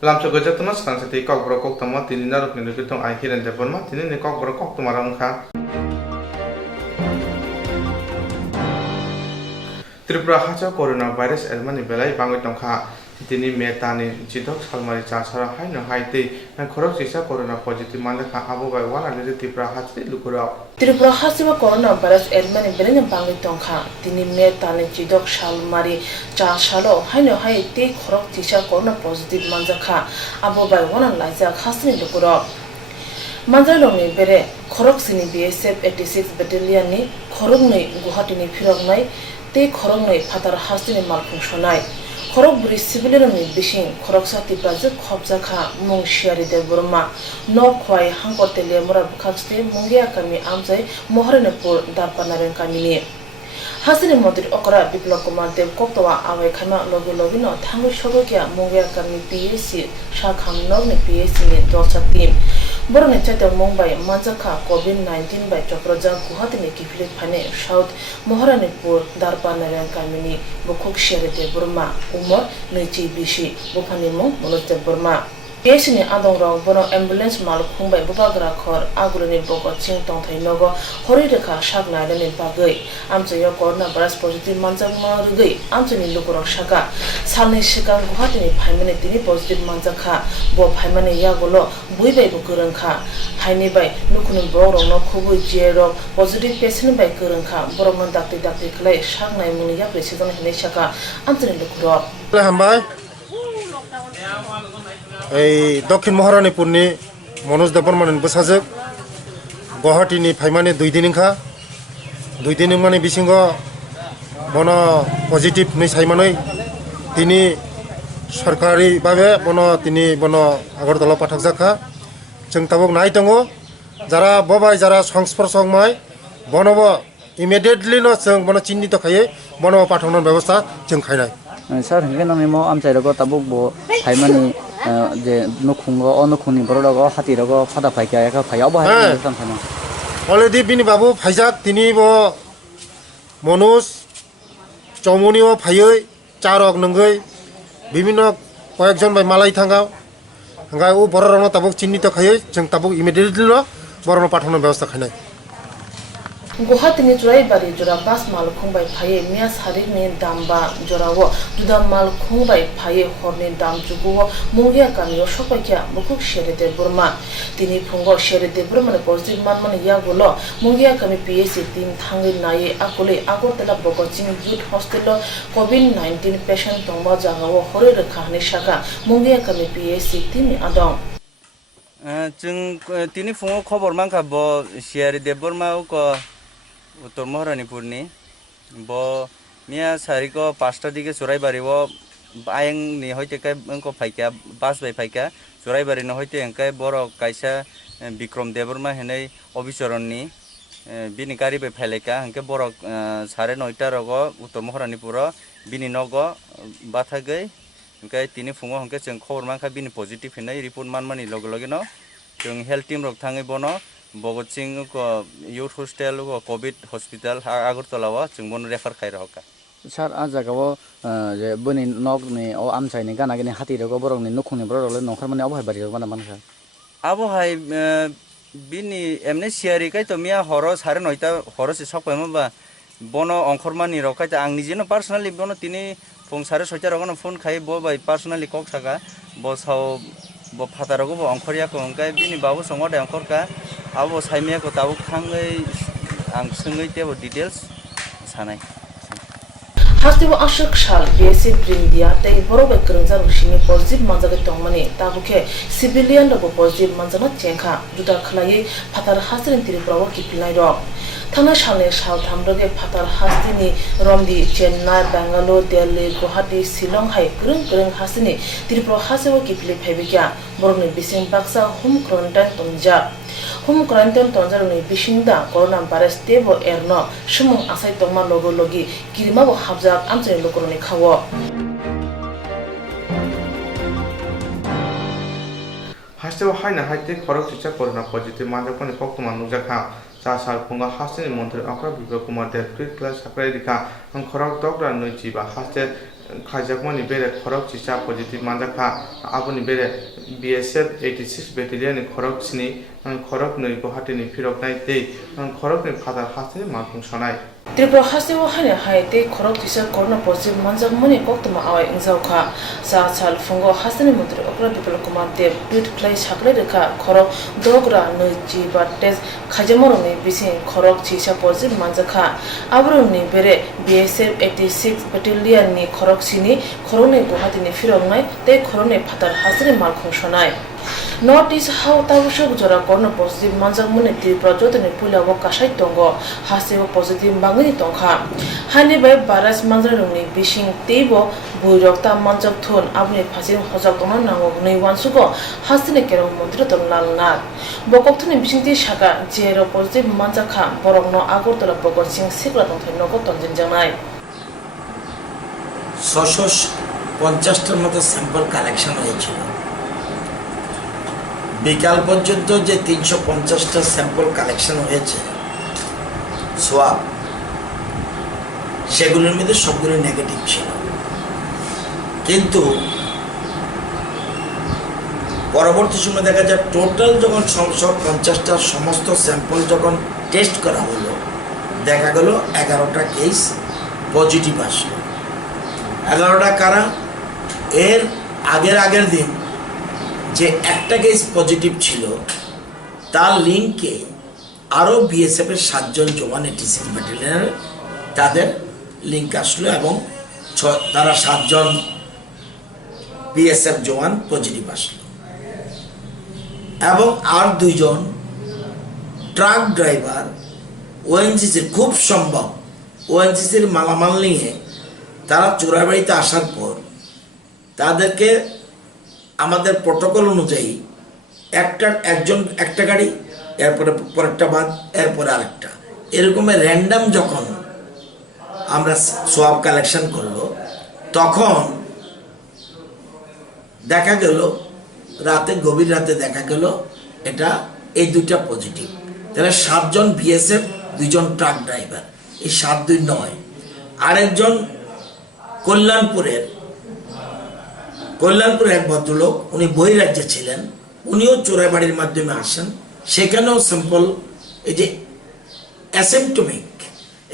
Lamso gajatuna Swrangchati Kokborok Koktwma tini narokni lukitong ai hiren deborma tini ni Kokborok Koktwma rangkha Tripura hacha coronavirus elmani belai bangoi tongkha tini metani jidok salmari chasara haino haite khorok sisa corona positive mandakha abo bai wana le Tripura hachi lukura Tripura hasiba coronavirus elmani belai bangoi tongkha tini metani jidok salmari chasaro haino haite khorok sisa corona positive mandakha abo bai wana laisa khasni lukura Manjalongni bere khorok sini BSF 86 battalion ni khorok nei Guwahati ni phirok nai te khorok nei phatar hasini malkhung sonai khorok buri civilian ni bising khorok sati baje khobja kha mung shiari de burma no khwai hangkote le mora khakste mungya kami amjai moharanepur darpanaren kamini hasini modir okra biplok kumar dev Koktwma awai khama logi no thangu shogokya mungya kami PSC shakham nogni PSC ni dochati Borone chate Mumbai Manjaka COVID-19 by Chokrajang Guwahati ni kiflit phane South Moharanepur Darpanaren Kamini Bukuk Sherete Burma Umor Nechi Bishi Bupani Mong Molote Burma Pesini adong rong bono ambulance mal khungbai bubagra khor agruni boko ching tong thai nogo hori rekha shak na ni bagai amche yo corona virus positive manjak ma rugai amche ni lukurok shaka salni shikang Guwahati ni phaimani tini positive manjakha bo phaimani ya golo buibai bu kurangkha haini bai nukunu borong no khubu jero positive patient bai kurangkha borong man dakti khlai shak nai muni ya president hine shaka amche ni lukurok hambai এই দক্ষিণ মহারানীপুরনি মনোজ দেববর্মানি বসাজক গুয়াহাটিনি ফাইমানি দুই দিন মানে বিসিঙ্গ বন positive নই সাইমানই তিনি সরকারি ভাবে তিনি বন আগরতলা পাঠক জাখা जों তাবক নাই দङ যারা ববাই যারা সংস্পর্শমায় বনব ইমিডিয়েটলি ন जों বন চিহ্নিত খায়ে বনব পাঠনৰ ব্যৱস্থা जों খাইনাই Sir, hingga nang mo am cero ko tabuk bo Haimani je nukhungo o nukhuni borogo hati rogo phada phai kya ka phai abo hai tam thana already bini babu phaijak tini bo Manoj Chomoni o phaioi charok nangoi bibino koyekjon bai malai thangao hangai o bororno tabuk chinnito khaioi जों tabuk immediately no bororno pathano byabostha khainai Guwahati ni jurai bari jura bas mal khungbai phaye mias hari ni damba jorawo duda mal khungbai phaye horni dam jugo mungya kamio sopakya bukuk sherete burma tini phungo sherete burma ne positive manmani ya golo mungya kami PSC team thangi naye akole agortala bokoching youth hostel COVID-19 patient tongba jangawo hore rakhane shaka mungya kami PSC team adong जों तिनि फुङाव खबर मांखा ब सियारि देबबर्मा को उत्तर महारानीपुरनि ब मिया सारिको 5टा दिके चुराइबारि व आयं नि होइते काय अंको फाइका बास बाय फाइका चुराइबारि न होइते अंकाय बर कायसा विक्रम देबबर्मा हेनै अबिचरननि बिनि गारि बाय फाइलेका अंके बर 9:30 रगो उत्तर महारानीपुर बिनि नगो बाथागै ओंखाय तिनि फुङाव हंके जों खबर मांखा बिनि पजिटिभ हेनै रिपोर्ट मानमानि लगे न जों हेल्थ टीम रक थाङै बनो बगतसिंह को youth hostel को कोविड हॉस्पिटल आगरतला व जों बन रेफर खाइ रहका Sir a jagao je buni nok ni o am chai ni gana gani hati rogo borong ni nukhuni borok le nongkhar mani abhai bari bana manka abo hai bini emne siari kai to mia horo 9:30 horo se sokpaima ba bono onkhormani rokai ta ang nijeno personally bono tini phung 6:30 rogo phone khai bo bai personally kok saka bo sao bo phatarogo bo onkhoriya ko onkai bini babu songo de onkhorka abo saimia ko tabuk thangai ang sungei tebo details sanai Hastibo ashok shal BSC Brindia tei borobe kerengjar usini positive manjage tongmani tabuke civilian rogo positive manjana chengkha duda khlai phatar hasrin Tripura kipilai ro thana shane shal thamroge phatar hasini romdi Chennai Bangalore Delhi Guwahati Shillong hai kereng hasini Tripura hasibo kipili phebikya boroni bising baksa home quarantine tonja home quarantine tonjar ni bisingda coronavirus tebo erno sumung asai tongma logi kirima bo habjak amchani lokoroni khawo Hastibo haina haite khorok sisa corona positive manjakoni Koktwma nukjakha Sasal Punga Hasini Montri Akra Biplok Kumar Dev Class Sakrai Dikha Khorok Dokra Nuichi ba Haste খাইজাকমানি বেরে খরক চিসা positive মানজাখা আবনি বেরে BSF 86 battalion খরক সিনি খরক नै গুয়াহাটিনি ফিরকনাই তেই খরকনি father Hasini মালফুং সনাই Tripura Hasiwa Hane Haite Korok Tisa Corona Positive Manzak Muni Koktwma Awa Ingzauka Sa Chal Fungo Hasani Mudri Okra People Command Tweet Place Hakreka Korok Dogra No Jiba Test Kajamoroni Bisin Korok Chisha Positive Manzaka Abruni Bere BSF 86 Battalion Ni Korok Sini Korone Guhati Ni Firongai Te Korone Patar Hasani Malkhung Shonai Notice how Tawshuk Jora Corona Positive Manzak Muni Tripura Jotani Pula Wakashai Tongo Hasiwa Positive Bangani Tongkha Hani by Baras Manzaruni Bishing Tebo Buyrokta Manjak Thun Abni Pasim Hozak Tona Nango Nui Sugo Hasine Kero Montraton Lalnat Bokoktuni Bishing Shaka Jero Positive Manjaka Borogno Agortola Bokor Sing Sikraton Nogoton Janai 650টার মতো sample collection হয়েছিল বিকাল পর্যন্ত যে 350টা sample collection হয়েছে সোয়াব সেগুলোর মধ্যে সবগুলো negative ছিল কিন্তু পরবর্তী সময় দেখা যায় টোটাল যখন 650টার সমস্ত স্যাম্পল যখন টেস্ট করা হলো দেখা গেল 11টা কেস পজিটিভ আসলো 11টা কারা এর আগের দিন যে একটা কেস পজিটিভ ছিল তার লিঙ্কে আরও BSF এর 7 জন জওয়ান 86 ব্যাটালিয়নের তাদের লিঙ্ক আসলো এবং তারা 7 জন BSF জওয়ান পজিটিভ আসলো এবং আর 2 জন ট্রাক ড্রাইভার ONGCর খুব সম্ভব ONGCর মালামাল নিয়ে তারা চোরাবাড়িতে আসার পর তাদেরকে আমাদের প্রটোকল অনুযায়ী একটা গাড়ি এরপরে পরেরটা বাদ এরপরে আরেকটা এরকম র্যান্ডাম যখন আমরা সোয়াব কালেকশন করলো তখন দেখা গেল গভীর রাতে দেখা গেল এটা এই দুইটা পজিটিভ তাহলে 7 জন BSF 2 জন ট্রাক ড্রাইভার এই 7-2 9 আরেকজন কল্যাণপুরের এক ভদ্রলোক উনি বহিরাজ্যে ছিলেন উনিও চোরাবাড়ির মাধ্যমে আসেন সেখানেও স্যাম্পল এই যে অ্যাসিম্পটমিক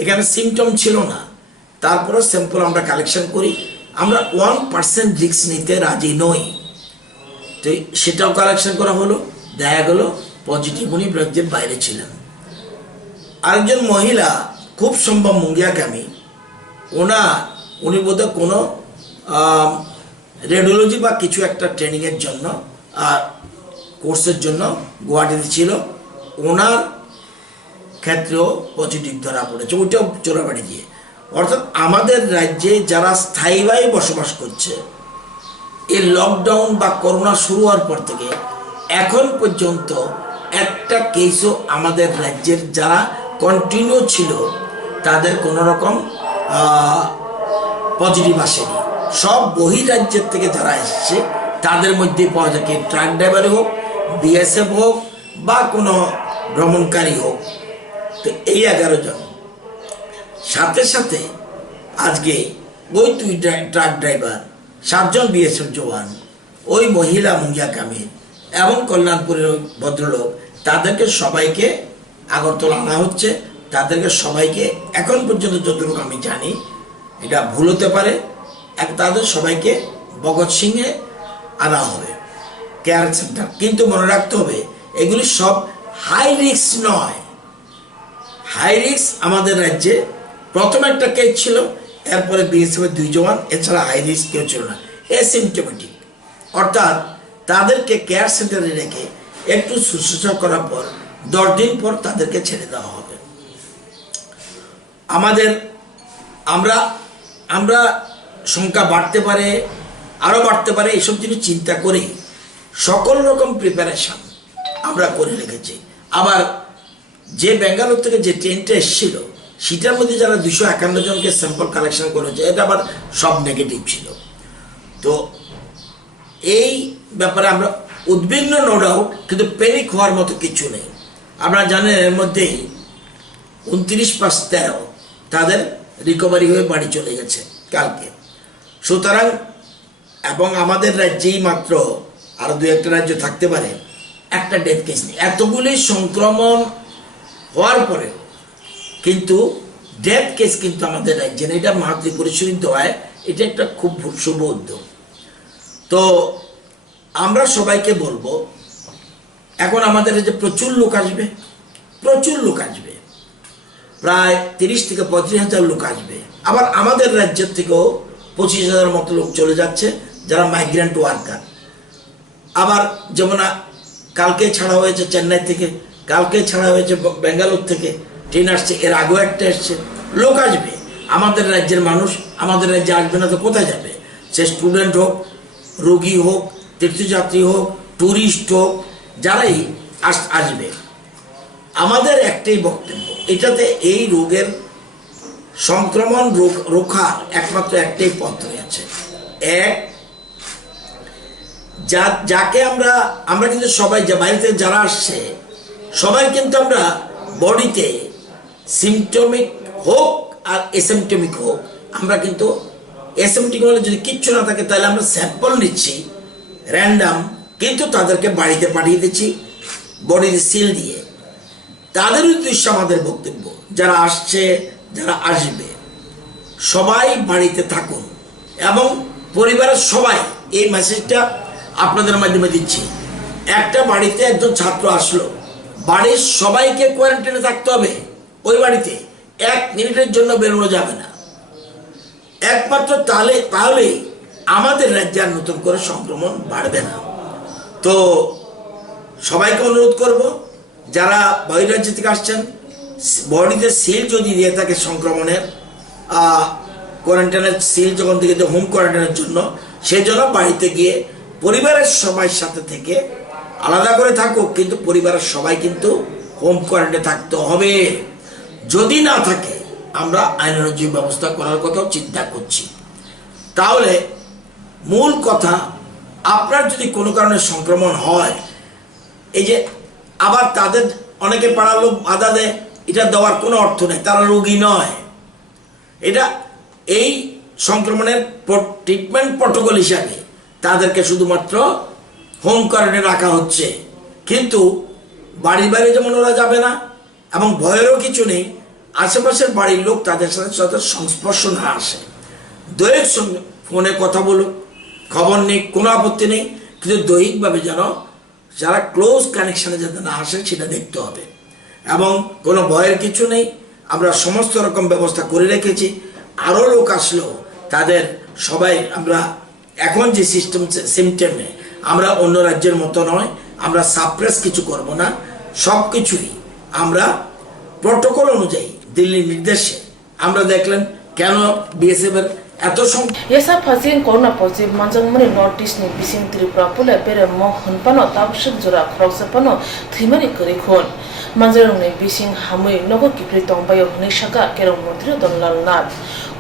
এখানে সিমটম ছিল না তারপরেও স্যাম্পল আমরা কালেকশন করি আমরা 1% রিস্ক নিতে রাজি নই তো সেটাও কালেকশন করা হলো দেখা গেল পজিটিভ উনি রাজ্যের বাইরে ছিলেন আরেকজন মহিলা খুব সম্ভব মুঙ্গিয়াকামী উনি বোধহয় কোনো রেডিওলজি বা কিছু একটা ট্রেনিংয়ের জন্য কোর্সের জন্য গুয়াহাটিতে ছিল ওনার ক্ষেত্রেও পজিটিভ ধরা পড়েছে ওইটাও চোরাবাড়ি দিয়ে অর্থাৎ আমাদের রাজ্যে যারা স্থায়ীভাবে বসবাস করছে এই লকডাউন বা করোনা শুরু হওয়ার পর থেকে এখন পর্যন্ত একটা কেসও আমাদের রাজ্যের যারা কন্টিনিউ ছিল তাদের কোনো রকম পজিটিভ আসেনি সব বহিরাজ্যের থেকে যারা এসছে তাদের মধ্যে পাওয়া যায় কি ট্রাক ড্রাইভার হোক BSF হোক বা কোনো ভ্রমণকারী হোক তো এই 11 জন সাথে আজকে ওই 2 ট্রাক ড্রাইভার 7 জন BSF জওয়ান ওই মহিলা মুঙ্গিয়াকামী এবং কল্যাণপুরের ভদ্রলোক তাদেরকে সবাইকে আগরতলা আনা হচ্ছে তাদেরকে সবাইকে এখন পর্যন্ত যতটুকু আমি জানি এটা ভুল হতে পারে তাদের সবাইকে ভগৎ সিংয়ে আনা হবে কেয়ার সেন্টার কিন্তু মনে রাখতে হবে এগুলি সব হাই রিস্ক নয় হাই রিস্ক আমাদের রাজ্যে প্রথম একটা কেস ছিল এরপরে BSF 2 জওয়ান এছাড়া হাই রিস্ক কেউ ছিল না অ্যাসিম্পটমেটিক অর্থাৎ তাদেরকে কেয়ার সেন্টারে রেখে একটু শুশ্রূষা করার পর 10 দিন পর তাদেরকে ছেড়ে দেওয়া হবে আমরা সংখ্যা বাড়তে পারে আরও বাড়তে পারে এসব জিনিস চিন্তা করে সকল রকম প্রিপারেশন আমরা করে রেখেছি আবার যে বেঙ্গালোর থেকে যে ট্রেনটা এসেছিল সেটার মধ্যে যারা 251 জনকে স্যাম্পল কালেকশন করেছে এটা আবার সব নেগেটিভ ছিল তো এই ব্যাপারে আমরা উদ্বিগ্ন নো ডাউট কিন্তু প্যানিক হওয়ার মতো কিছু নেই আপনারা জানেন এর মধ্যেই 29/13 তাদের রিকভারি হয়ে বাড়ি চলে গেছে কালকে সুতরাং এবং আমাদের রাজ্যেই মাত্র আরো 2-1টা রাজ্য থাকতে পারে একটা ডেথ কেস নেই। এতগুলি সংক্রমণ হওয়ার পরে কিন্তু ডেথ কেস কিন্তু আমাদের রাজ্যে নেই। এটা মাতৃ পরিচালিত হয়, এটা একটা খুব শুভ উদ্যোগ। তো আমরা সবাইকে বলবো, এখন আমাদের যে প্রচুর লোক আসবে, প্রায় 30 থেকে 35 হাজার লোক আসবে। আবার আমাদের রাজ্যের থেকেও 25,000 মতো লোক চলে যাচ্ছে যারা মাইগ্রেন্ট ওয়ার্কার। আবার যেমন কালকে ছাড়া হয়েছে চেন্নাই থেকে, কালকে ছাড়া হয়েছে বেঙ্গালোর থেকে ট্রেন আসছে, এর আগেও একটা এসছে। লোক আসবে, আমাদের রাজ্যের মানুষ আমাদের রাজ্যে আসবে না তো কোথায় যাবে? সে স্টুডেন্ট হোক, রোগী হোক, তীর্থযাত্রী হোক, ট্যুরিস্ট হোক, যারাই আসবে। আমাদের একটাই বক্তব্য, এটাতে এই রোগের সংক্রমণ রোখার একমাত্র একটাই পথ রয়েছে। এক, যাকে আমরা কিন্তু সবাই যে বাইরে থেকে যারা আসছে সবাই কিন্তু আমরা বডিতে সিমটমিক হোক আর এসিমটমিক হোক, আমরা কিন্তু এসিমটমিক হলে যদি কিচ্ছু না থাকে তাহলে আমরা স্যাম্পল নিচ্ছি র্যান্ডাম, কিন্তু তাদেরকে বাড়িতে পাঠিয়ে দিচ্ছি বডিতে সিল দিয়ে। তাদের উদ্দেশ্যে আমাদের বক্তব্য, যারা আসছে যারা আসবে সবাই বাড়িতে থাকুন এবং পরিবারের সবাই, এই মেসেজটা আপনাদের মাধ্যমে দিচ্ছি। একটা বাড়িতে একজন ছাত্র আসলো, বাড়ির সবাইকে কোয়ারেন্টাইনে থাকতে হবে। ওই বাড়িতে 1 মিনিটের জন্য বেরোনো যাবে না। একমাত্র তাহলেই আমাদের রাজ্যে আর নতুন করে সংক্রমণ বাড়বে না। তো সবাইকে অনুরোধ করব, যারা বহিরাজ্য থেকে আসছেন বডিতে সিল যদি দিয়ে থাকে সংক্রমণের, কোয়ারেন্টাইনের সিল যখন থেকে হোম কোয়ারেন্টাইনের জন্য, সেই জন্য বাড়িতে গিয়ে পরিবারের সবাই সাথে থেকে আলাদা করে থাকুক, কিন্তু পরিবারের সবাই কিন্তু হোম কোয়ারেন্টাইনে থাকতে হবে। যদি না থাকে আমরা আইনানুযায়ী ব্যবস্থা করার কথাও চিন্তা করছি। তাহলে মূল কথা, আপনার যদি কোনো কারণে সংক্রমণ হয়, এই যে আবার তাদের অনেকে পাড়ার লোক বাধা দেয়, এটা দেওয়ার কোনো অর্থ নেই, তারা রোগী নয়। এটা এই সংক্রমণের ট্রিটমেন্ট প্রটোকল হিসাবে তাদেরকে শুধুমাত্র হোম কোয়ারেন্টাইনে রাখা হচ্ছে, কিন্তু বাড়ির বাইরে যেমন ওরা যাবে না এবং ভয়েরও কিছু নেই। আশেপাশের বাড়ির লোক তাদের সাথে সংস্পর্শ না আসে, দৈহিক ফোনে কথা বলুক, খবর নেই, কোনো আপত্তি নেই, কিন্তু দৈহিকভাবে যেন যারা ক্লোজ কানেকশনে যাতে না আসে সেটা দেখতে হবে। এবং কোনো ভয়ের কিছু নেই, আমরা সমস্ত রকম ব্যবস্থা করে রেখেছি। আরও লোক আসলেও তাদের সবাই আমরা এখন যে সিস্টেমে আমরা অন্য রাজ্যের মতো নয়, আমরা সাপ্রেস কিছু করব না, সব কিছুই আমরা প্রটোকল অনুযায়ী দিল্লির নির্দেশে। আমরা দেখলেন কেন বিএসএফ এর এত Yesa Fazin Corona Positive Manjang Mani Northeast ni Bising Tripura Pula Pere Mo Hunpano Tabshik Jura Kroksapano Thimani Kurikon Manjarong ni Bising Hamui Nogo Kipri Tongbayo Nishaka Kerong Montri Donlal Nat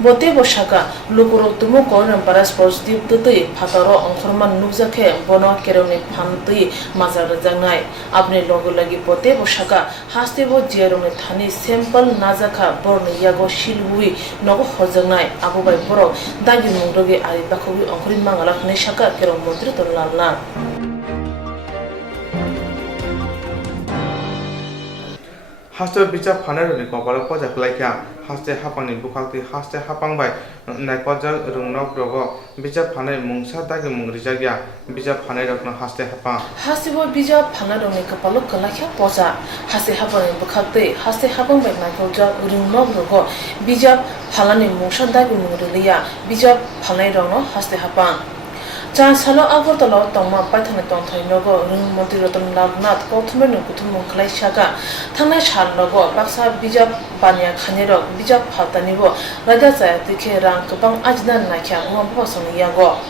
Bote Boshaka Lukuro Tumo Corona Paras Positive Tuti Pataro Onkorman Nubzake Bono Kerong ni Pantui Mazar Jangai Abne Logo Lagi Bote Boshaka Hastibo Jerong Thani Sample Nazaka Born Yago Shilhui Nogo Hojangai Abubai Boro Dagi Mungrogi Ari Bakobi Onkurin Mangalak Nishaka Kerong Montri Donlal Nat Haste bijak phanar ni Kokborok pojak laikya haste hapangni bukakti haste hapangbai nai pojak rungnok rogo bijak phanai mungsa dagi mungrijagya bijak phanai rokno haste hapang Hasibo bijak phanar ni kapalok kalakya poja haste hapangni bukakti haste hapangbai nai pojak rungnok rogo bijak phalani mungsa dagi mungriya bijak phanai rokno haste hapang Chan Salo Agortala Tongma Python Tonthai Nogo Ring Monti Rotan Lagnat Koktwma no Kutum Khlai Shaka Thangna Shal Nogo Baksa Bijap Banya Khanero Bijap Phaltanibo Raja Chaya Tikhe Rang Kabang Ajdan Nakhya Ngom Phosong Yago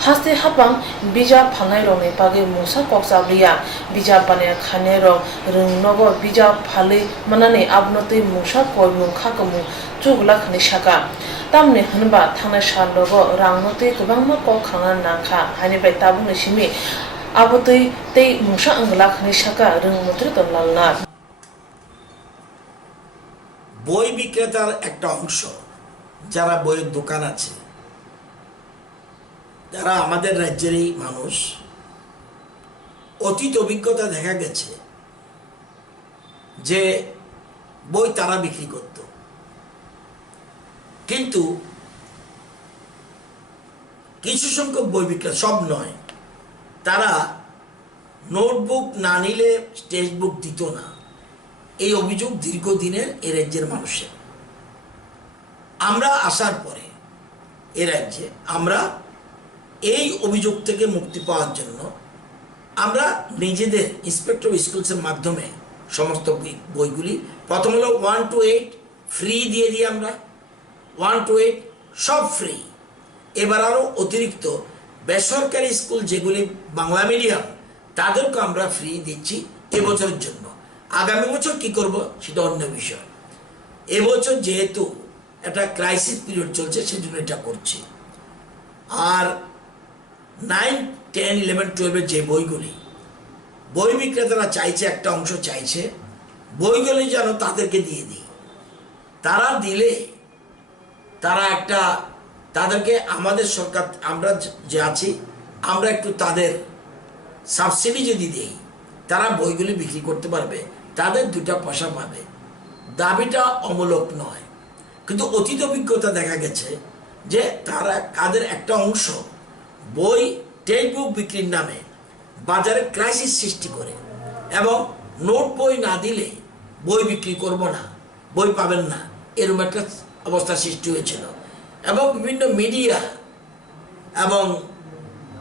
Haste Hapang Bijap Phanai Rong Page Musa Koksabriya Bijap Banya Khanero Ring Nogo Bijap Phali Manani Abnoti Musa Koi Mungkha Kamu Chugla Khani Shaka Tamne Hanba Thangna Shal Logo Rangnoti Kabangma Kokhana Nakha Hani Bai Tabung Shimi Abotoi Te Musa Angla Khani Shaka Ring Motri Donlal Nat বই বিক্রেতার একটা অংশ যারা বইয়ের দোকান আছে যারা আমাদের রাজ্যেরই মানুষ, অতীত অভিজ্ঞতা দেখা গেছে যে বই তারা বিক্রি করত, কিন্তু কিছু সংখ্যক বই বিক্রেতা, সব নয়, তারা নোটবুক না নিলে টেক্সট বুক দিত না। এই অভিযোগ দীর্ঘদিনের এ রাজ্যের মানুষের। আমরা আসার পরে এ রাজ্যে আমরা এই অভিযোগ থেকে মুক্তি পাওয়ার জন্য আমরা নিজেদের ইন্সপেক্টর অফ স্কুলসের মাধ্যমে সমস্ত বইগুলি, প্রথম হলো 1 to 8 ফ্রি দিয়ে দিই আমরা, 1 to 8 সব ফ্রি। এবার আরও অতিরিক্ত বেসরকারি স্কুল যেগুলি বাংলা মিডিয়াম, তাদেরকে আমরা ফ্রি দিচ্ছি এবছরের জন্য। আগামী বছর কি করব সেটা অন্য বিষয়। এবছর যেহেতু একটা ক্রাইসিস পিরিয়ড চলছে, সেজন্য এটা করছি। আর 9, 10, 11, 12 যে বইগুলি বই বিক্রেতারা চাইছে, একটা অংশ চাইছে বইগুলি যেন তাদেরকে দিয়ে দিই। তারা দিলে তারা একটা, তাদেরকে আমাদের সরকার, আমরা যে আছি, আমরা একটু তাদের সাবসিডি যদি দিই, তারা বইগুলি বিক্রি করতে পারবে, তাদের 2টা পয়সা পাবে। দাবিটা অমূলক নয়, কিন্তু অতীত অভিজ্ঞতা দেখা গেছে যে তারা, তাদের একটা অংশ বই টেক্সট বুক বিক্রির নামে বাজারে ক্রাইসিস সৃষ্টি করে, এবং নোট বই না দিলে বই বিক্রি করব না, বই পাবেন না, এরকম একটা অবস্থা সৃষ্টি হয়েছিল। এবং বিভিন্ন মিডিয়া এবং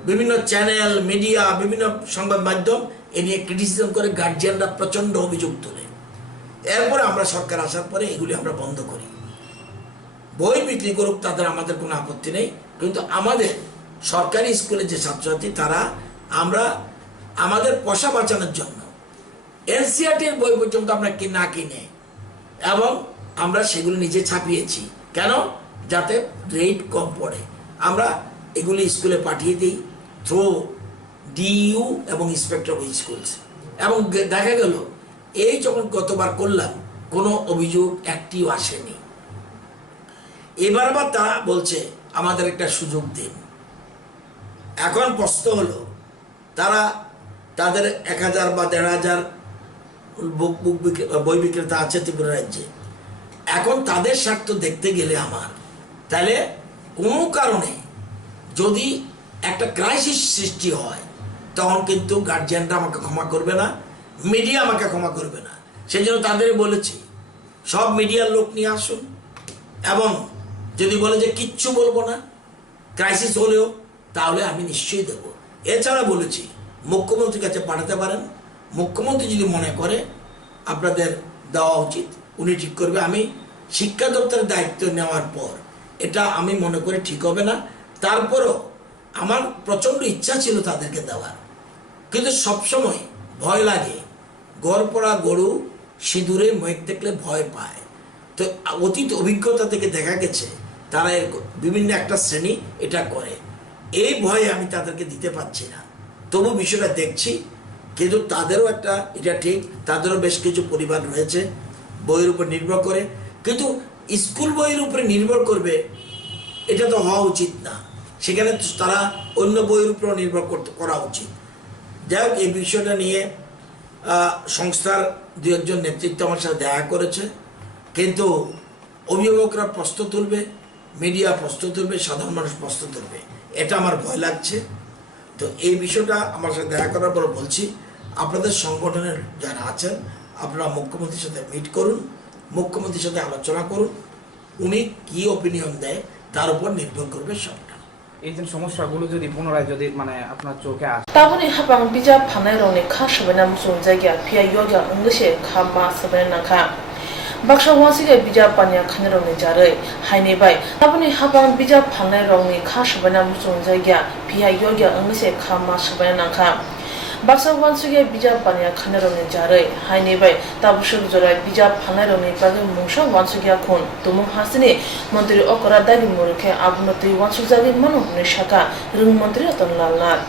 বিভিন্ন চ্যানেল, মিডিয়া, বিভিন্ন সংবাদ মাধ্যম এ নিয়ে ক্রিটিসিজম করে, গার্জিয়ানরা প্রচণ্ড অভিযোগ তোলে। এরপরে আমরা সরকার আসার পরে এগুলি আমরা বন্ধ করি। বই বিক্রি করুক, তাদের আমাদের কোনো আপত্তি নেই, কিন্তু আমাদের সরকারি স্কুলে যে ছাত্রছাত্রী, তারা, আমরা আমাদের পয়সা বাঁচানোর জন্য এনসিইআরটির বই পর্যন্ত আমরা না কিনে, এবং আমরা সেগুলো নিজে ছাপিয়েছি। কেন? যাতে রেট কম পড়ে। আমরা এগুলি স্কুলে পাঠিয়ে দিই থ্রু ডিইউ এবং ইন্সপেক্টর অফ স্কুলস, এবং দেখা গেল এই যখন গতবার করলাম কোনো অভিযোগ একটিও আসেনি। এবার আবার তারা বলছে আমাদের একটা সুযোগ দিন। এখন প্রশ্ন হলো, তারা তাদের 1000 বা 1500 বই বিক্রেতা আছে ত্রিপুরা রাজ্যে। এখন তাদের স্বার্থ দেখতে গেলে আমার, তাহলে কোনো কারণে যদি একটা ক্রাইসিস সৃষ্টি হয়, তখন কিন্তু গার্জিয়ানরা আমাকে ক্ষমা করবে না, মিডিয়া আমাকে ক্ষমা করবে না। সেই জন্য তাদের বলেছি সব মিডিয়ার লোক নিয়ে আসুন, এবং যদি বলে যে কিচ্ছু বলবো না, ক্রাইসিস হলেও, তাহলে আমি নিশ্চয়ই দেব। এছাড়া বলেছি মুখ্যমন্ত্রীর কাছে পাঠাতে পারেন, মুখ্যমন্ত্রী যদি মনে করে আপনাদের দেওয়া উচিত, উনি ঠিক করবে। আমি শিক্ষা দপ্তরের দায়িত্ব নেওয়ার পর এটা আমি মনে করি ঠিক হবে না। তারপরও আমার প্রচণ্ড ইচ্ছা ছিল তাদেরকে দেওয়ার, কিন্তু সবসময় ভয় লাগে। গড়পড়া গরু সিঁদুরে মেঘ দেখলে ভয় পায়। তো অতীত অভিজ্ঞতা থেকে দেখা গেছে তারা বিভিন্ন একটা শ্রেণী এটা করে, এই ভয়ে আমি তাদেরকে দিতে পারছি না। তবু বিষয়টা দেখছি, কিন্তু তাদেরও একটা, এটা ঠিক, তাদেরও বেশ কিছু পরিবার রয়েছে বইয়ের উপর নির্ভর করে, কিন্তু স্কুল বইয়ের উপরে নির্ভর করবে এটা তো হওয়া উচিত না। সেখানে তারা অন্য বইয়ের উপরও নির্ভর করা উচিত। যাই হোক, এই বিষয়টা নিয়ে সংস্থার 2-1 নেতৃত্ব আমার সাথে দেখা করেছে, কিন্তু অভিভাবকরা প্রশ্ন তুলবে, মিডিয়া প্রশ্ন তুলবে, সাধারণ মানুষ প্রশ্ন তুলবে, এটা আমার ভয় লাগছে। তো এই বিষয়টা আমার সাথে দেখা করার পর বলছি, আপনাদের সংগঠনের যারা আছেন, আপনারা মুখ্যমন্ত্রীর সাথে মিট করুন, মুখ্যমন্ত্রীর সাথে আলোচনা করুন, উনি কি অপিনিয়ন দেয় তার উপর নির্ভর করবে সবটা। এই যে সমস্যাগুলো যদি পুনরায় যদি মানে আপনার চোখে আসে, তাবনি হাবাং বিজাব ফানাই রংনি খা সবাইনা মুসুং জায়গা ফিয়া ইয়োগা ইংলিশে খা মা সবাইনা খা baksa wansige bijab panya khanrong ni jarai haine bai tabuni habang bijab phanai rong ni kha shabana musung jaigya pia yogya anglise kha ma shabana kha baksa wansige bijab panya khanrong ni jarai haine bai tabushur jorai bijab phanai rong ni bagi mungsha wansige khon tumung hasini মন্ত্রী অকরা দাগি মুরখে আবনতি ওয়ানসুজাগি মনোহনি শাখা রুং মন্ত্রী Ratan Lal Nath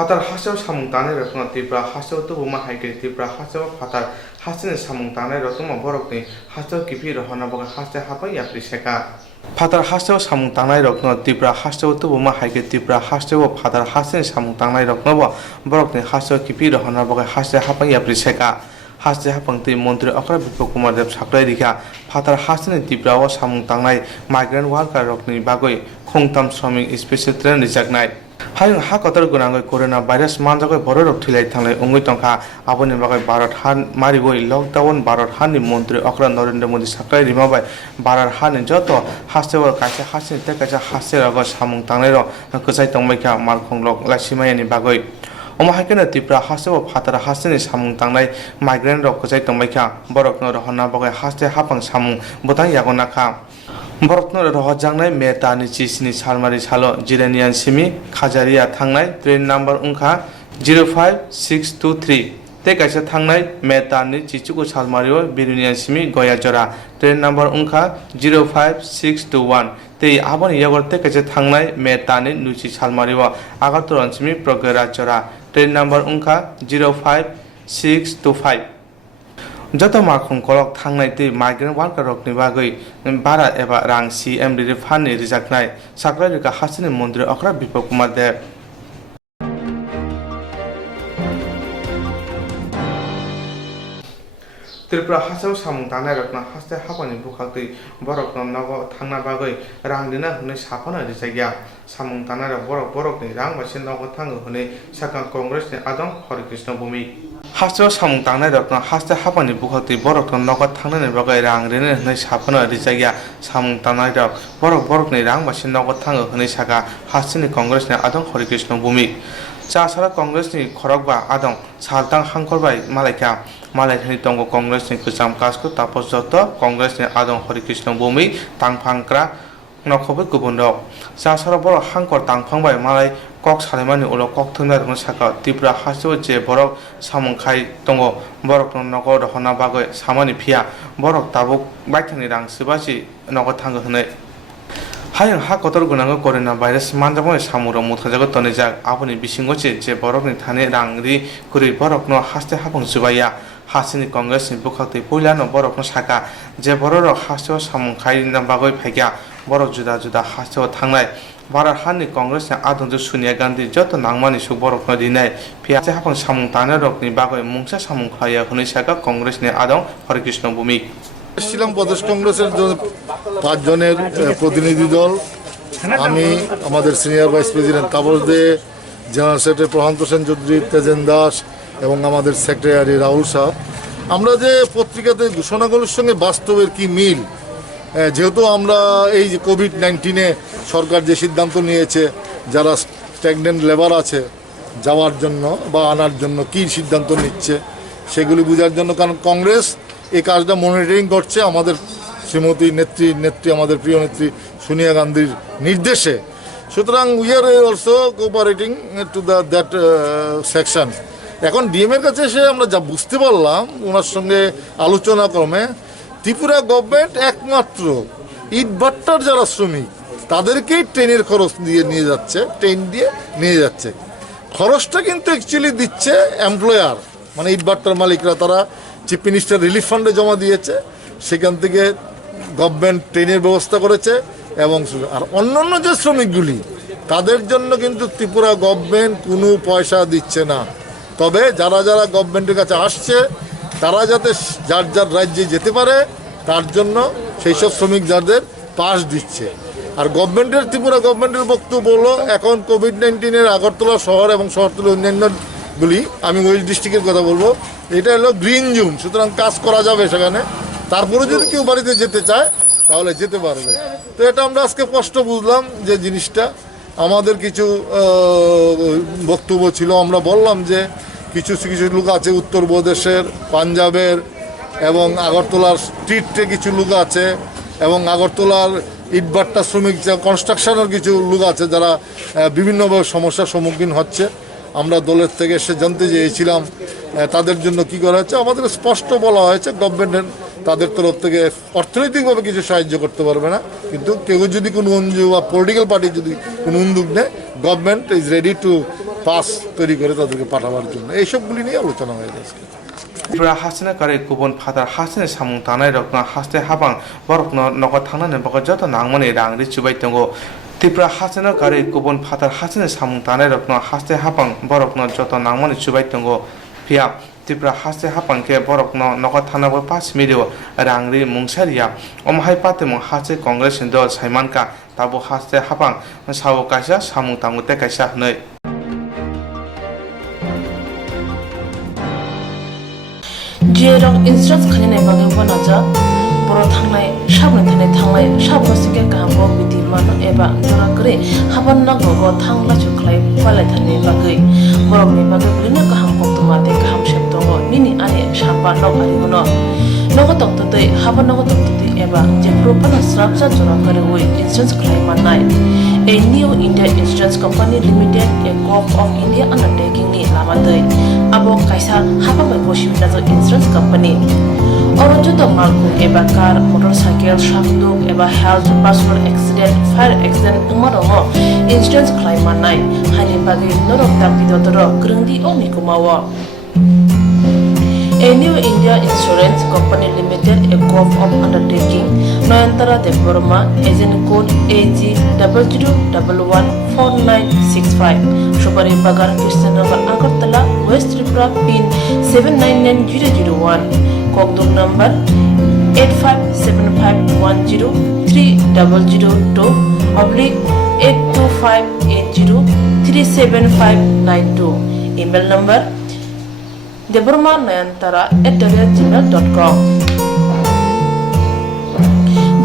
Fatar hasil samung tanai rokno tipra hasil tu buma haike tipra hasil fatar hasil samung tanai rokno borok ni hasil kipi rohana boga hasil hapa ya priseka. Fatar hasil samung tanai rokno tipra hasil tu buma haike tipra hasil fatar hasil samung tanai rokno borok ni hasil kipi rohana boga hasil hapa ya priseka. Hasil hapangti Menteri Okra Koktwma Dev Saklai Dikha Fatar hasil tipra o samung tanai migrant worker rokni bagoi khongtam shramik special train rijaknai. Hayung ha kotor gunangoi corona virus manjagoi borok thilai thanglai ongoi tongkha aboni bagai Bharat han marigoi lockdown Bharat han ni Menteri Okra Narendra Modi saklai rimabai Bharat han ni joto haseor kaisa hasin te kaisa haser ago samung tangnai ro kachai tongmaikha markhonglok laisimai ni bagoi Oma haikena tipra haseo Fatar haseni samung tangnai migrant rok kachai tongmaikha borok no rohna bagai haste hapang samung botang yagonakha Borokno rohjangnai meta ni chisni salmari salo Jiranian simi Khajaria thangnai train number ungkha 05623 te kaisa thangnai meta ni chichuku salmario Birunian simi Goyajora train number ungkha 05621 te aboni yagor te kaisa thangnai meta ni nuchi salmario Agartala simi Progorachora train number ungkha 05625 যত মাখন কলক থাংনাইতে migrant worker রকনি বাগৈ বারা এবা রাং CM relief ফান্ডনি রিজাকনাই সাকলাই রিকা হাসিনি মন্ত্রী অকরা Biplab Kumar Deb Tripura hasel samung tanai rokna haste hapani bukhakti borokno nogo thangna bagoi rang dina hune sapana rijagya samung tanai borok ni rang basin nogo thango hune Sakang Congress ni Adong Hare Krishna Bhumi Hasel samung tanai rokna haste hapani bukhakti borokno nogo thangna ni bagoi rang dina hune sapana rijagya samung tanai borok ni rang basin nogo thango hune Saka Hasini Congress ni Adong Hare Krishna Bhumi Chasara Congress ni Khorokba Adong Saltang Hangkorbai Malaika Malaikani tongo Congress ni kusam kasko tapos joto Congress ni Adong Hare Krishna Bhumi tangphangkra nokhobe kubundok Chasara borok hangkor tangphangbai malai kok salimani ulo Koktwma rokno saka Tripura haseo je borok samungkhai tongo borok nogo rohna bagoi samani phia borok tabuk baithani rang sibasi nogo thango hne Hayung ha kotor gunango corona virus manjabo samuro muthajago tonijak aboni bisingoche je borokni thane rangri kuri borokno haste hapung subaya hasini Congress ni bukhakti poilano borokno saka je borok haseo samungkhai na bagoi phaikya borok juda juda haseo thangnai Bharat hanni Congress ni Adonjo Sonia Gandhi joto nangmani su borokno dinai phia je hapung samung tane rokni bagoi mungsa samungkhaya hune saka Congress ni Adong Hare Krishna Bhumi ছিলাম প্রদেশ কংগ্রেসের 5 জনের প্রতিনিধি দল আমি আমাদের senior vice president কাবর দে general secretary প্রশান্ত সেন চৌধুরী তেজেন দাস এবং আমাদের secretary Rahul Shah আমরা যে পত্রিকাতে ঘোষণাগুলোর সঙ্গে বাস্তবের কি মিল যেহেতু আমরা এই যে কোভিড-19 সরকার যে সিদ্ধান্ত নিয়েছে যারা স্ট্যাগনেন্ট লেবার আছে যাওয়ার জন্য বা আনার জন্য কি সিদ্ধান্ত নিচ্ছে সেগুলি বোঝার জন্য কারণ কংগ্রেস এই কাজটা মনিটরিং করছে আমাদের শ্রীমতী নেত্রী আমাদের প্রিয় নেত্রী সোনিয়া গান্ধীর নির্দেশে সুতরাং we are also cooperating to that section এখন ডিএমের কাছে এসে আমরা যা বুঝতে পারলাম ওনার সঙ্গে আলোচনা ক্রমে ত্রিপুরা গভর্নমেন্ট একমাত্র ইটভাট্টার যারা শ্রমিক তাদেরকেই ট্রেনের খরচ দিয়ে নিয়ে যাচ্ছে ট্রেন দিয়ে নিয়ে যাচ্ছে খরচটা কিন্তু অ্যাকচুয়ালি দিচ্ছে এমপ্লয়ার মানে ইটভাট্টার মালিকরা তারা চিফ মিনিস্টার রিলিফ ফান্ডে জমা দিয়েছে সেখান থেকে গভর্নমেন্ট ট্রেনের ব্যবস্থা করেছে এবং আর অন্যান্য যে শ্রমিকগুলি তাদের জন্য কিন্তু ত্রিপুরা গভর্নমেন্ট কোনো পয়সা দিচ্ছে না তবে যারা যারা গভর্নমেন্টের কাছে আসছে তারা যাতে যার যার রাজ্যে যেতে পারে তার জন্য সেই সব শ্রমিক যাদের পাস দিচ্ছে আর গভর্নমেন্টের ত্রিপুরা গভর্নমেন্টের বক্তব্য হলো এখন কোভিড-19 আগরতলা শহর এবং শহরতলির অন্যান্যগুলি আমি ওয়েস্ট ডিস্ট্রিক্টের কথা বলবো এটা হলো গ্রিন জোন সুতরাং কাজ করা যাবে সেখানে তারপরে যদি কেউ বাড়িতে যেতে চায় তাহলে যেতে পারবে তো এটা আমরা আজকে স্পষ্ট বুঝলাম যে জিনিসটা আমাদের কিছু বক্তব্য ছিল আমরা বললাম যে কিছু কিছু লোক আছে উত্তরপ্রদেশের পাঞ্জাবের এবং আগরতলার স্ট্রিটে কিছু লোক আছে এবং আগরতলার ইটভাট্টা শ্রমিক কনস্ট্রাকশনের কিছু লোক আছে যারা বিভিন্নভাবে সমস্যার সম্মুখীন হচ্ছে আমরা দলের থেকে এসে জানতে চেয়েছিলাম তাদের জন্য কি করা হচ্ছে আমাদের স্পষ্ট বলা হয়েছে গভর্নমেন্টের তাদের তরফ থেকে অর্থনৈতিকভাবে কিছু সাহায্য করতে পারবে না কিন্তু কেউ যদি কোনো এনজিও বা পলিটিক্যাল পার্টি যদি কোনো উদ্যোগ নেয় government is ready to pass তৈরি করে তাদেরকে পাঠাবার জন্য এইসবগুলি নিয়ে আলোচনা হয়ে যাচ্ছে। ত্রিপুরা হাসিনা কারে গুবুন ফাদার হাসিনা সামুং তানাय रखना हास्ते हाबां बरकनो नगद थांनानै बगत जत नांगमनि रांरि चुबाय दंगो त्रिपुरा हासना कारे गुबुन फादार हासना सामुं तानाय रखना हास्ते हाबां बरकनो जत नांगमनि चुबाय दंगो फिया त्रिपुरा हास्ते हाबां के बरकनो नगद थानाबो 5 मिलियन रांरि मुंसारिया अमहाय पातेमो हासे कांग्रेस दल साइमानका ताबो हास्ते हाबां सावो कायसा सामुं तांगुते कायसा नै जेराव इन्सुरेन्स खालामनाय बागै बनाजा बर' थांनाय थांनाय साबसिके गाहामखौ बिदि मानो एबा जरा करे हाबन नांगौ थांला जुख्लाय फालायथारनि बागै बर'नि बागै बिदिनो गाहाम कोक्तमा दे गाहाम शेप दङ निनि आने साबा नग आरिमोनो नगद तंतदै हाबन नगद तंतदै एबा जेफ्रो फाना स्राबजा जरा करे वे इन्सुरेन्स खालामनाय A new India Insurance Company Limited, a co-op of India undertaking ni lamadai. Abo kaisa haba mai boshim na insurance company. Orojo to malku eba car, motorcycle, shakduk eba health, personal accident, fire accident umarongo insurance claim manai. Hani bagi norok tapi dodoro grungdi omi kumawa. A new India Insurance Company Limited, a co-op of undertaking, Noyantara de Burma, agent code AG00114965, Shubari Bagar, Krishnagar, Agartala, West Tripura, PIN 799001, Kokborok number 85751030/82580375592, email number deburmanayantara@gmail.com.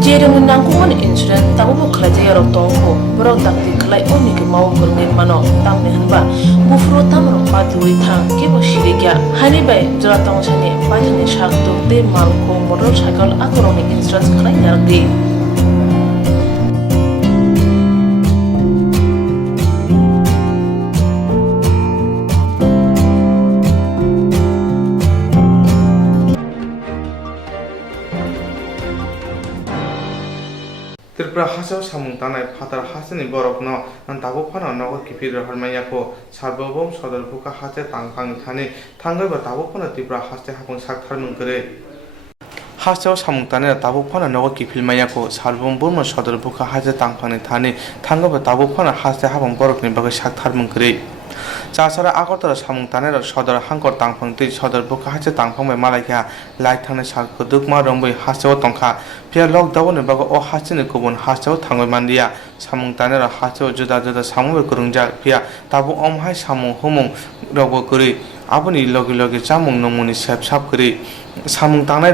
Jering nangkuman insurance tabu buklajaya rotongko borok takti kelai oni ke mau kurngin mano tang mehanba bufro tam ropa diwi thang ke bo shirigya hani bai jora tong chani bajani shakto te malko motorcycle akoroni insurance kelai yargi. Tripura हासाव सामुं तानाय फादार हासनि बरकनो दाबो फानो नगद किफिर हरमायाखो सार्वभौम सदरपुका हाते तांफां थाने थांगैबो दाबो फानो त्रिपुरा हास्ते हाबुं साकथार मुंगरे हासाव सामुं तानाय दाबो फानो नगद किफिल मायाखो सार्वभौम सदरपुका हाते तांफां थाने थांगैबो दाबो फानो हास्ते हाबुं बरकनि बागै साकथार मुंगरे चासारा आगरतला सामुं तानाय सदर हांकर तांफां दै सदरपुका हाते तांफां मालायखा लाइक थांनाय सारखो दुगमा रंबै हासाव तंखा फिया लकडाउन बागो अ हासिनि गुबुन हासाव थांबाय मानदिया सामुं तानाय हासाव जुदा जुदा सामुं गुरुंजा फिया ताबो अमहाय सामुं हुमुं रगो गुरि आबुनि लगे लगे जामुं नमुनि सेब साब गुरि सामुं तानाय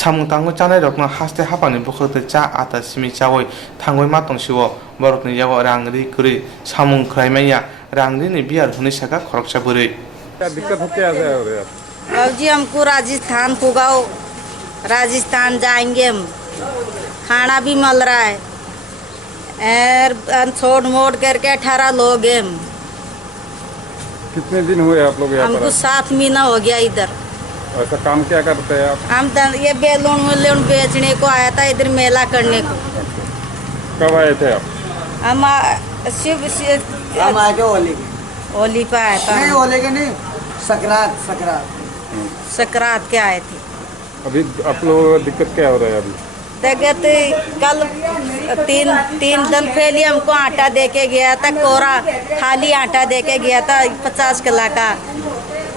सामुं तांगो जानाय रकनो हास्ते हाबानि बुखोते चा आटा सिमि चावै थांबाय मातंसिवो बरकनि यागो रांगरि गुरि सामुं ख्राइमाया रांगरिनि बियार हुनि सागा खरकसा बुरि क्या दिक्कत होती है यार? जी हमको राजस्थान पुगाओ, राजस्थान जाएंगे हम, खाना भी मिल रहा है छोड़ मोड़ करके 18 लोग हैं हम। कितने दिन हुए आप लोग यहाँ पर? हमको 7 महीना हो गया इधर। ऐसा काम क्या करते हैं आप? हम ये बैलून वैलून बेचने को आया था इधर मेला करने को। कब आए थे आप? हम हम आए थे होली पे आया था। नहीं होली के नहीं, सकरात सकरात के आए थे। अभी आप लोग दिक्कत क्या हो रहा है अभी? दिक्कत कल तीन दिन पहले हमको आटा दे के गया था, कोरा खाली आटा दे के गया था, 50 किलो का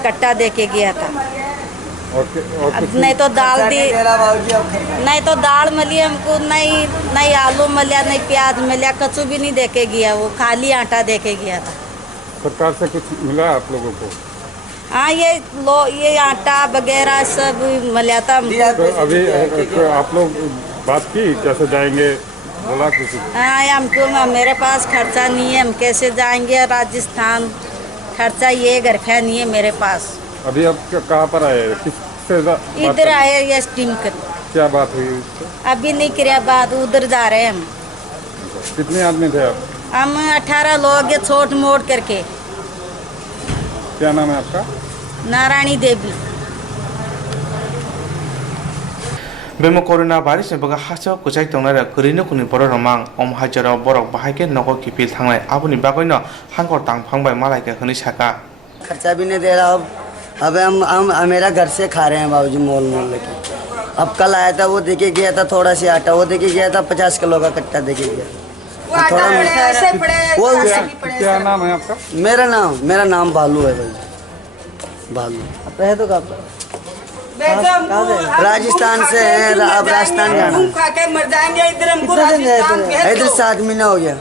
कट्टा दे के गया था। और नहीं तो दाल दी, नहीं तो दाल मिली हमको, नहीं आलू मिला, नहीं प्याज मिला, कचू भी नहीं दे के गया, वो खाली आटा दे के गया था। सरकार से कुछ मिला आप लोगों को? हाँ ये आटा वगैरह सब मिला था। तो अभी आप लोग बात की कैसे जाएंगे, बोला किसी? हाँ हमको मेरे पास खर्चा नहीं है, हम कैसे जाएंगे राजस्थान, खर्चा ये घर का नहीं है मेरे पास। अभी आप कहाँ पर आए, किससे इधर आए ये टीम कर। क्या बात हुई उससे? अभी नहीं किया बात, उधर जा रहे हैं हम। कितने आदमी थे आप? हम 18 लोग ये छोट मोड़ करके। क्या नाम है आपका? नारायणी देवी। Bemo corona virus ni baga hacho kuchai tongnara kurino kuni borok romang om hajaro borok bahai nogo kipil thangnai aboni bagoino hangkor tangphangbai malai ke khani saka खर्चा भी नहीं दे रहा अब हम मेरा घर से खा रहे हैं बाबूजी मोल लेके अब कल आया था वो देके गया था थोड़ा सी आटा वो देके गया था 50 किलो का कट्टा देके गया वो क्या नाम है आपका? मेरा नाम बालू है भाई बालू है तो राजस्थान से है अब राजस्थान जाना खा के मर जाएंगे इधर हमको इधर 7 महीना हो गया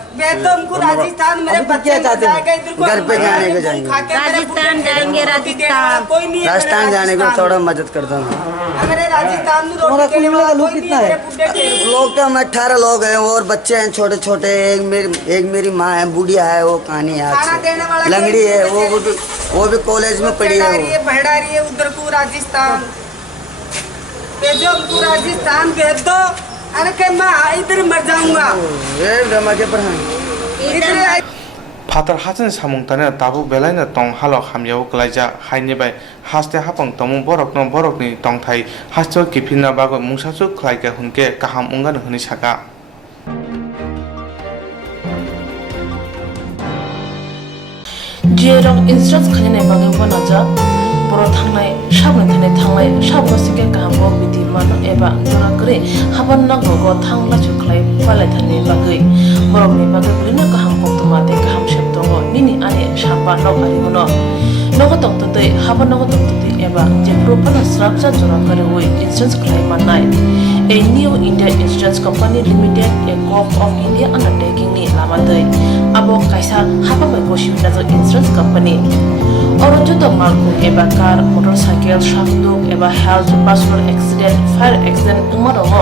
तो हमको राजस्थान मेरे बच्चे चाहते हैं घर पे जाने को जाएंगे राजस्थान जाएंगे राजस्थान जाने को थोड़ा मदद करता हूँ हमारे राजस्थान में लोग कितना है लोग तो हम 18 लोग हैं और बच्चे हैं छोटे छोटे एक मेरी माँ है बुढ़िया है वो कहानी है लंगड़ी है वो भी कॉलेज में पढ़ी है बढ़ा रही है उधर को राजस्थान जो हमको राजस्थान भेज दो अरे के मैं इधर मर जाऊंगा इधर Fatar hasan samung tane tabu belaina tong halo hamyau klaija haini bai haste hapang tomung borok ni tong thai hasto kipina bago mungsasu khlaika hunke kaham ungan huni saka Jerong instructs khane bago banaja boro thangnai thangnai shabno sike kaham biti mano eba jora kre haban na gogo thangla chuklai pale thane bagai borok ni bagai brina kaham koktwma te kaham sheptongo nini ane shapa nok ari mono nogo tongtote haban nogo tongtote eba jepro pana srapsa jora kare oi insurance claim manai a new India Insurance Company Limited a co-op of India undertaking ni lamadai abo kaisa haba bai koshim na insurance company Oro joto malku eba car, motorcycle, shafduk eba health, personal accident, fire accident umarongo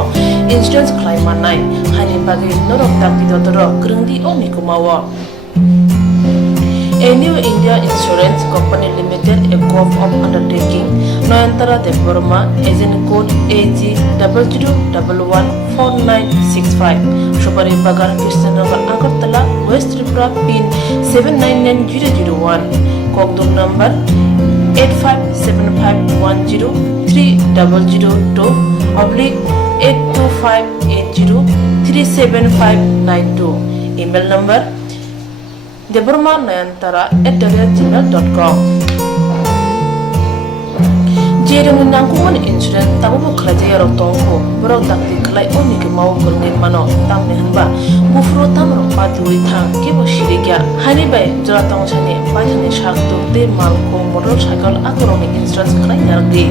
insurance claim manai hani bagi norok takti dotoro grungdi o mikumawo A new India Insurance Company Limited a co-op of undertaking Noyantara Deborma agent code AG 00114965 Shubari Bagar Krishnagar Agartala West Tripura pin 799001 Koktwma number 8575103000-82580375592 email number debormanayantara@gmail.com Jerong nangkuman insurance tabu khlaja ro tongko borok dakti khlai oni ke mau kurni mano tamne hanba bufro tamro paturi thang ke bo shirigya hani bai jora tong chane paithani shak to te mal ko motorcycle akoroni insurance khlai nardi